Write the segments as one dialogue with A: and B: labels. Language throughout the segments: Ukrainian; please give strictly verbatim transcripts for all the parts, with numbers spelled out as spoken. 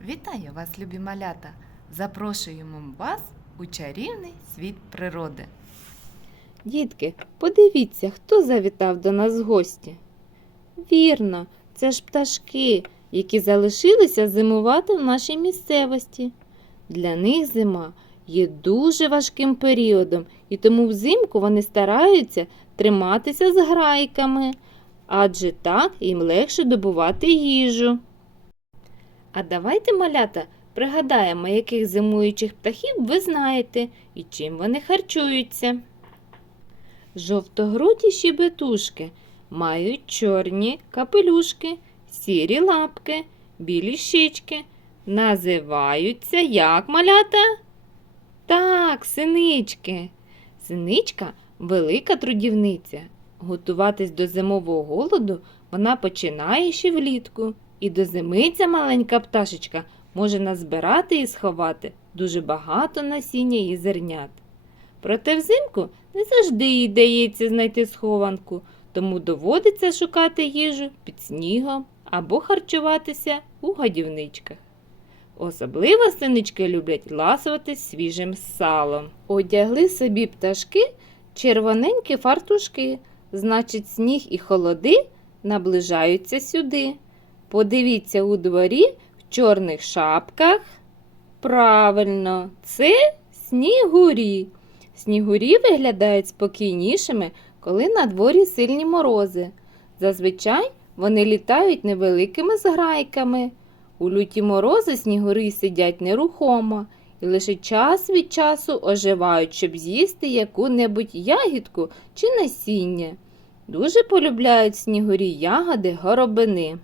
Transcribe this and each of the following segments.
A: Вітаю вас, любі малята! Запрошуємо вас у чарівний світ природи.
B: Дітки, подивіться, хто завітав до нас в гості. Вірно, це ж пташки, які залишилися зимувати в нашій місцевості. Для них зима є дуже важким періодом, і тому взимку вони стараються триматися з грайками, адже так їм легше добувати їжу. А давайте, малята, пригадаємо, яких зимуючих птахів ви знаєте і чим вони харчуються. Жовтогруді щебетушки мають чорні капелюшки, сірі лапки, білі щічки. Називаються як, малята? Так, синички. Синичка – велика трудівниця. Готуватись до зимового голоду вона починає ще влітку. І до зими ця маленька пташечка може назбирати і сховати дуже багато насіння і зернят. Проте взимку не завжди їй дається знайти схованку, тому доводиться шукати їжу під снігом або харчуватися у годівничках. Особливо синички люблять ласуватись свіжим салом. Одягли собі пташки червоненькі фартушки, значить сніг і холоди наближаються сюди. Подивіться у дворі в чорних шапках. Правильно, це снігурі. Снігурі виглядають спокійнішими, коли на дворі сильні морози. Зазвичай вони літають невеликими зграйками. У люті морози снігурі сидять нерухомо і лише час від часу оживають, щоб з'їсти яку-небудь ягідку чи насіння. Дуже полюбляють снігурі ягоди горобини.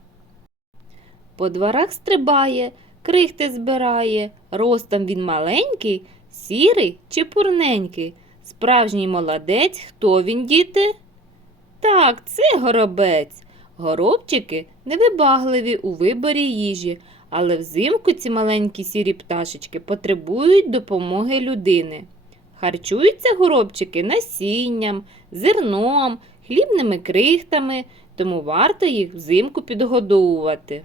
B: По дворах стрибає, крихти збирає, ростом він маленький, сірий чи пурненький. Справжній молодець, хто він, діти? Так, це горобець. Горобчики невибагливі у виборі їжі, але взимку ці маленькі сірі пташечки потребують допомоги людини. Харчуються горобчики насінням, зерном, хлібними крихтами, тому варто їх взимку підгодовувати.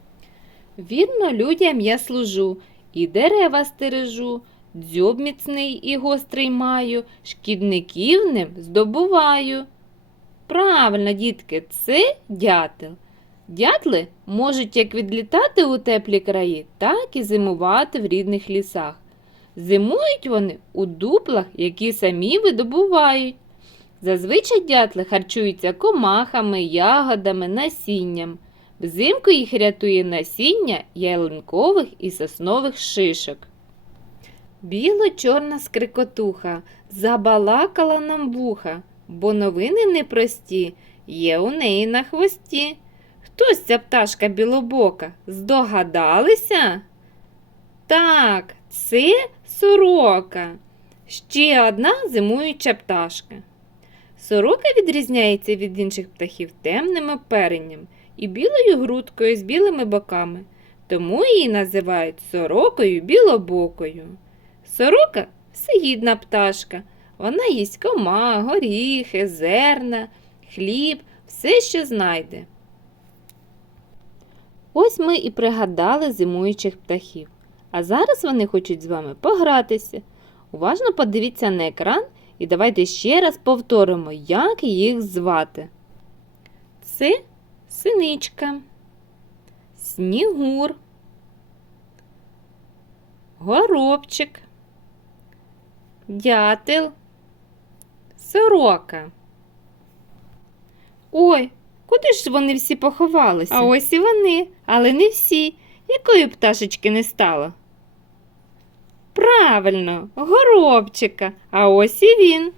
B: Вірно людям я служу, і дерева стережу, дзьоб міцний і гострий маю, шкідників ним здобуваю. Правильно, дітки, це дятел. Дятли можуть як відлітати у теплі краї, так і зимувати в рідних лісах. Зимують вони у дуплах, які самі видобувають. Зазвичай дятли харчуються комахами, ягодами, насінням. Взимку їх рятує насіння ялинкових і соснових шишок. Біло-чорна скрикотуха забалакала нам вуха, бо новини непрості є у неї на хвості. Хтось ця пташка білобока, здогадалися? Так, це сорока, ще одна зимуюча пташка. Сорока відрізняється від інших птахів темним оперенням і білою грудкою з білими боками, тому її називають сорокою білобокою. Сорока – всеїдна пташка, вона їсть комах, горіхи, зерна, хліб, все, що знайде. Ось ми і пригадали зимуючих птахів, а зараз вони хочуть з вами погратися. Уважно подивіться на екран і давайте ще раз повторимо, як їх звати. Це синичка, снігур, горобчик, дятел, сорока. Ой, куди ж вони всі поховалися? А ось і вони, але не всі. Якої пташечки не стало? Правильно, горобчика, а ось і він.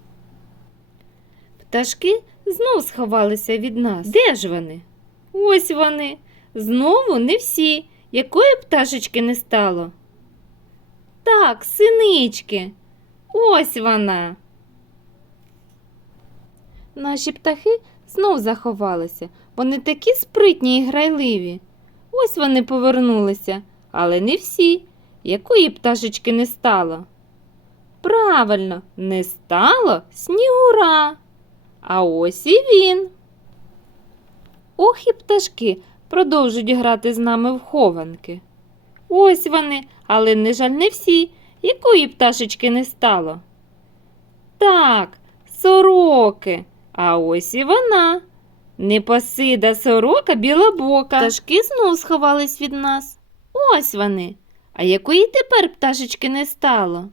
B: Пташки знов сховалися від нас. Де ж вони? Ось вони. Знову не всі. Якої пташечки не стало? Так, синички. Ось вона. Наші птахи знов заховалися. Вони такі спритні і грайливі. Ось вони повернулися, але не всі. Якої пташечки не стало? Правильно, не стало снігура. А ось і він. Ох і пташки продовжують грати з нами в хованки. Ось вони, але, на жаль, не всі. Якої пташечки не стало? Так, сороки. А ось і вона. Непосида сорока білобока. Пташки знов сховались від нас. Ось вони. А якої тепер пташечки не стало?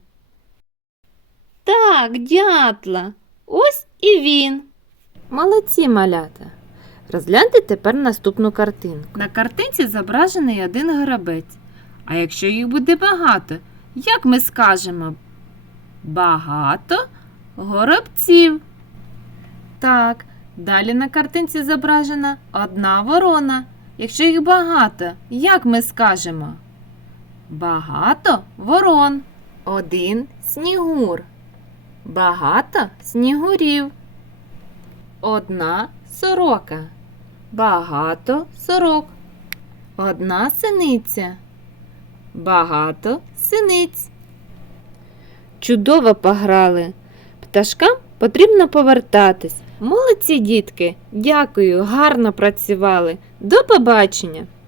B: Так, дятла. Ось і він. Молодці, малята. Розгляньте тепер наступну картинку.
A: На картинці зображений один горобець. А якщо їх буде багато, як ми скажемо? Багато горобців. Так, далі на картинці зображена одна ворона. Якщо їх багато, як ми скажемо? Багато ворон. Один снігур. Багато снігурів. Одна сорока. Багато сорок. Одна синиця. Багато синиць.
B: Чудово пограли. Пташкам потрібно повертатись. Молодці, дітки. Дякую, гарно працювали. До побачення.